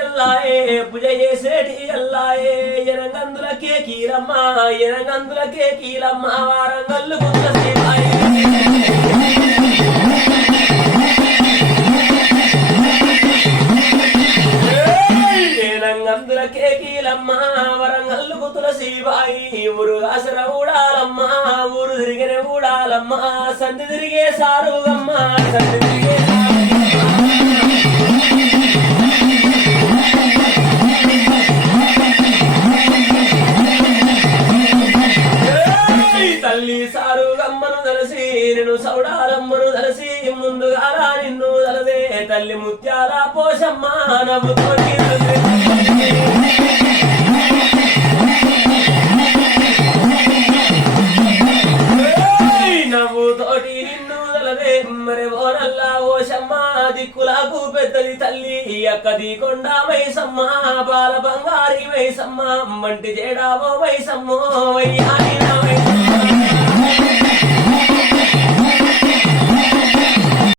ఎల్లాయే పూజ చేసేటి ఎల్లాయే ఎనగందులకే కీలమ్మ ఎనగందులకే కీలమ్మ వారంగల్లు గుంతసేవాయే ఎనగందులకే కీలమ్మ వరంగల్లు గుతులసేవాయి ఊరు ఆసర ఊడాలమ్మ ఊరు తిరిగిన ఊడాలమ్మ సంధి తిరిగే సారుగమ్మ సంధి తిరిగే తల్లి సారు గమ్మను తలసి నేను సౌడాలమ్మను తలసి ముందుగా నిన్ను తలదే తల్లి ముత్యాల పోషమ్మ నవ్వుతోటి నవ్వుతోటి నిన్ను తలదే మరి ఓనల్లా ఓషమ్మ దిక్కులకు పెద్దది తల్లి అక్కది కొండ మైసమ్మ బాల బంగారి మైసమ్మ మంటి చేడావో మైసమ్మో వయ్యా